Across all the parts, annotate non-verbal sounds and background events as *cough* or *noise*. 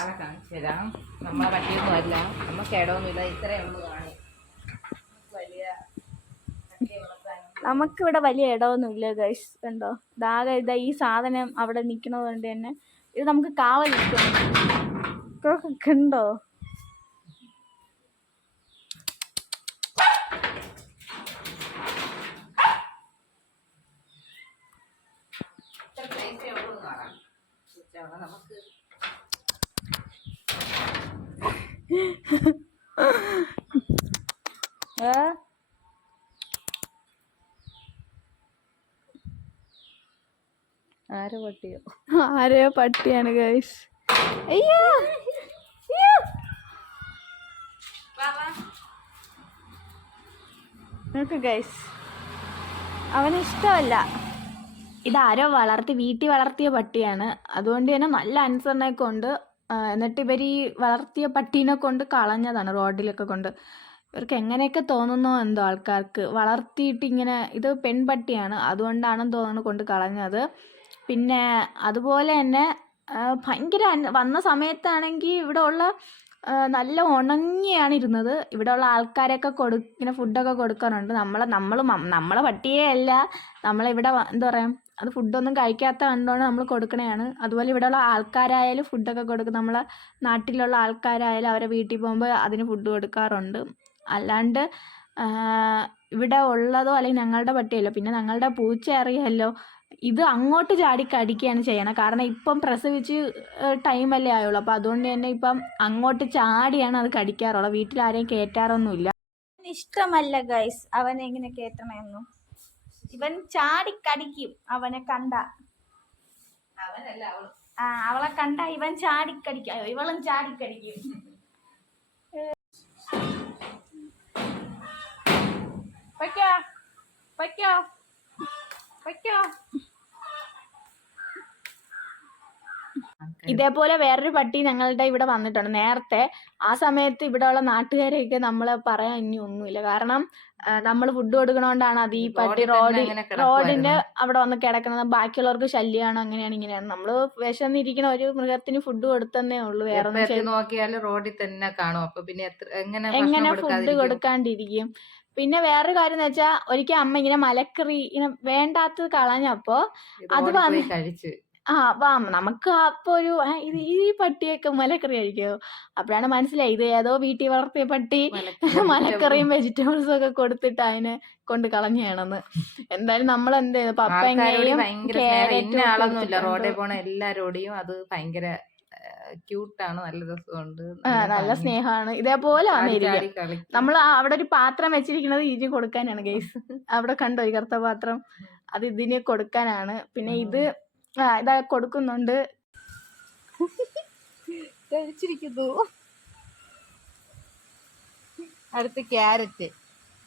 നാളെ കാണിച്ചു തരാം നമ്മളെ അല്ല ഇത്രയേ ഉള്ളൂ കാണി വലിയ നമുക്കിവിടെ വലിയ ഇടമൊന്നുമില്ല ഗൈസ് കണ്ടോ? ദാകെ ഇതാ ഈ സാധനം അവിടെ നിൽക്കുന്നത് കൊണ്ട് തന്നെ ഇത് നമുക്ക് കാവൽ നിൽക്കും. നമുക്ക് ഏ? ആരോ പട്ടിയോ? ആരെയോ പട്ടിയാണ് ഗൈസ് അയ്യോ. നോക്ക് ഗൈസ് അവന് ഇഷ്ടമല്ല. ഇതാരോ വളർത്തി വീട്ടിൽ വളർത്തിയ പട്ടിയാണ്. അതുകൊണ്ട് തന്നെ നല്ല അനുസരണയൊക്കെ ഉണ്ട് എന്നിട്ട് ഇവർ ഈ വളർത്തിയ പട്ടീനെ കൊണ്ട് കളഞ്ഞതാണ് റോഡിലൊക്കെ കൊണ്ട്. ഇവർക്ക് എങ്ങനെയൊക്കെ തോന്നുന്നോ എന്തോ ആൾക്കാർക്ക്. വളർത്തിയിട്ട് ഇങ്ങനെ ഇത് പെൺപട്ടിയാണ് അതുകൊണ്ടാണെന്ന് തോന്നുന്നു കൊണ്ട് കളഞ്ഞത്. പിന്നെ അതുപോലെ തന്നെ ഭയങ്കര വന്ന സമയത്താണെങ്കിൽ ഇവിടെ ഉള്ള നല്ല ഉണങ്ങിയാണ് ഇരുന്നത്. ഇവിടെ ഉള്ള ആൾക്കാരൊക്കെ കൊടു ഇങ്ങനെ ഫുഡൊക്കെ കൊടുക്കാറുണ്ട്. നമ്മളെ നമ്മൾ നമ്മളെ പട്ടിയേ അല്ല നമ്മളിവിടെ എന്താ പറയുക അത് ഫുഡൊന്നും കഴിക്കാത്ത കണ്ടുകൊണ്ട് നമ്മൾ കൊടുക്കണതാണ് അതുപോലെ ഇവിടെയുള്ള ആൾക്കാരായാലും ഫുഡൊക്കെ കൊടുക്കും. നമ്മളെ നാട്ടിലുള്ള ആൾക്കാരായാലും അവരെ വീട്ടിൽ പോകുമ്പോൾ അതിന് ഫുഡ് കൊടുക്കാറുണ്ട്. അല്ലാണ്ട് ഇവിടെ ഉള്ളതോ അല്ലെങ്കിൽ ഞങ്ങളുടെ പട്ടിയല്ലോ പിന്നെ ഞങ്ങളുടെ പൂച്ച അറിയാമല്ലോ ഇത് അങ്ങോട്ട് ചാടി കടിക്കുകയാണ് ചെയ്യണം. കാരണം ഇപ്പം പ്രസവിച്ച് ടൈമല്ലേ ആയുള്ളൂ. അപ്പോൾ അതുകൊണ്ട് തന്നെ ഇപ്പം അങ്ങോട്ട് ചാടിയാണ് അത് കടിക്കാറുള്ളത്. വീട്ടിൽ ആരെയും കയറ്റാറൊന്നുമില്ല ഇഷ്ടമല്ല ഗൈസ് അവനെ എങ്ങനെ കയറ്റണമെന്നും ഇവൻ ചാടി കടിക്കും. അവനെ കണ്ട. അവനല്ല അവൾ. ആ അവളെ കണ്ട ഇവൻ ചാടിക്കടിക്കും ഇവളും ചാടിക്കടിക്കും പൊയ്ക്കോ പൊയ്ക്കോ ഇതേപോലെ വേറൊരു പട്ടി ഞങ്ങളുടെ ഇവിടെ വന്നിട്ടുണ്ട്. നേരത്തെ ആ സമയത്ത് ഇവിടെയുള്ള നാട്ടുകാരെയൊക്കെ നമ്മളെ പറയാൻ ഇനി ഒന്നുമില്ല. കാരണം നമ്മൾ ഫുഡ് കൊടുക്കണോണ്ടാണ് അത് ഈ പട്ടി റോഡ്. റോഡിന്റെ അവിടെ വന്ന് കിടക്കുന്നത്. ബാക്കിയുള്ളവർക്ക് ശല്യമാണ് അങ്ങനെയാണ് ഇങ്ങനെയാണ്. നമ്മൾ വിശന്നിരിക്കുന്ന ഒരു മൃഗത്തിന് ഫുഡ് കൊടുത്തന്നേ ഉള്ളൂ. വേറെ നോക്കിയാൽ റോഡിൽ തന്നെ കാണും. അപ്പൊ പിന്നെ എങ്ങനെ എങ്ങനെ ഫുഡ് കൊടുക്കാണ്ടിരിക്കും? പിന്നെ വേറൊരു കാര്യം എന്ന് വെച്ചാൽ ഒരിക്കൽ അമ്മ ഇങ്ങനെ മലക്കറി ഇങ്ങനെ വേണ്ടാത്തത് കളഞ്ഞപ്പോ അത് വന്ന് കഴിച്ച്. ആ വാ നമുക്ക് അപ്പൊ ഒരു "ആ, ഇത് ഈ പട്ടിയൊക്കെ മലക്കറി കഴിക്കോ അപ്പോഴാണ് മനസ്സിലായി ഇത് ഏതോ വീട്ടിൽ വളർത്തിയ പട്ടി. *laughs* മലക്കറിയും വെജിറ്റബിൾസും ഒക്കെ കൊടുത്തിട്ട് അതിനെ കൊണ്ട് കളഞ്ഞാണെന്ന് എന്തായാലും നമ്മൾ എന്ത് ചെയ്തു? പപ്പ എങ്ങനെയും. റോഡിൽ പോണ എല്ലാരോടെയും അത് ഭയങ്കര ക്യൂട്ടാണ് നല്ല രസമുണ്ട് നല്ല സ്നേഹമാണ്. ഇതേപോലെ നമ്മൾ അവിടെ ഒരു പാത്രം വെച്ചിരിക്കുന്നത് ഇതിന് കൊടുക്കാനാണ് ഗൈസ് *laughs* അവിടെ കണ്ടോ ഈ കറുത്ത പാത്രം? അത് ഇതിന് കൊടുക്കാനാണ്. പിന്നെ ഇത് ഇതാ കൊടുക്കുന്നുണ്ട്. *laughs* കഴിച്ചിരിക്കുന്നു. അടുത്ത് ക്യാരറ്റ്.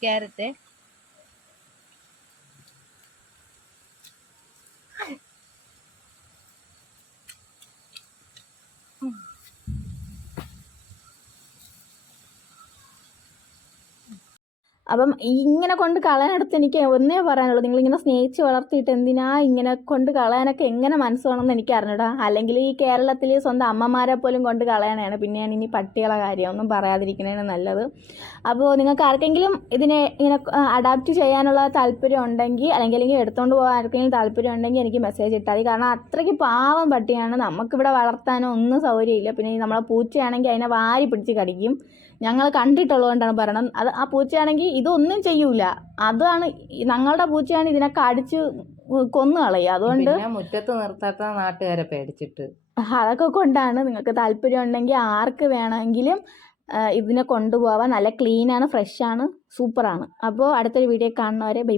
ക്യാരറ്റ്. അപ്പം ഇങ്ങനെ കൊണ്ട് കളയാനടുത്ത് എനിക്ക് ഒന്നേ പറയാനുള്ളൂ. നിങ്ങളിങ്ങനെ സ്നേഹിച്ച് വളർത്തിയിട്ട് എന്തിനാ ഇങ്ങനെ കൊണ്ട് കളയാനൊക്കെ എങ്ങനെ മനസ്സ് വേണമെന്ന് എനിക്ക് അറിഞ്ഞിടാം. അല്ലെങ്കിൽ ഈ കേരളത്തിൽ സ്വന്തം അമ്മമാരെ പോലും കൊണ്ട് കളയാനാണ്. ഞാൻ ഇനി പട്ടികളെ കാര്യം ഒന്നും പറയാതിരിക്കുന്നതിന് നല്ലത്. അപ്പോൾ നിങ്ങൾക്ക് ആർക്കെങ്കിലും ഇതിനെ ഇങ്ങനെ അഡാപ്റ്റ് ചെയ്യാനുള്ള താല്പര്യം ഉണ്ടെങ്കിൽ അല്ലെങ്കിൽ അല്ലെങ്കിൽ എടുത്തുകൊണ്ട് പോകാൻ ആർക്കെങ്കിലും താല്പര്യം ഉണ്ടെങ്കിൽ എനിക്ക് മെസ്സേജ് ഇട്ടാൽ മതി. കാരണം അത്രയ്ക്ക് പാവം പട്ടിയാണ്. നമുക്കിവിടെ വളർത്താനോ ഒന്നും സൗകര്യമില്ല. പിന്നെ നമ്മളെ പൂച്ചയാണെങ്കിൽ അതിനെ വാരി പിടിച്ച് കടിക്കും. ഞങ്ങൾ കണ്ടിട്ടുള്ളതുകൊണ്ടാണ് പറയണം അത് ആ പൂച്ചയാണെങ്കിൽ ഇതൊന്നും ചെയ്യൂല. അതാണ് ഞങ്ങളുടെ പൂച്ചയാണ് ഇതിനൊക്കെ അടിച്ച് കൊന്നു കളയുക അതുകൊണ്ട് മുറ്റത്ത് നിർത്താത്ത നാട്ടുകാരെ പേടിച്ചിട്ട്. അതൊക്കെ കൊണ്ടാണ് നിങ്ങൾക്ക് താല്പര്യം ഉണ്ടെങ്കിൽ ആർക്ക് വേണമെങ്കിലും ഇതിനെ കൊണ്ടുപോവാം നല്ല ക്ലീനാണ് ഫ്രഷാണ് സൂപ്പറാണ് അപ്പോൾ അടുത്തൊരു വീഡിയോ കാണുന്നവരെ ബൈ ബൈ.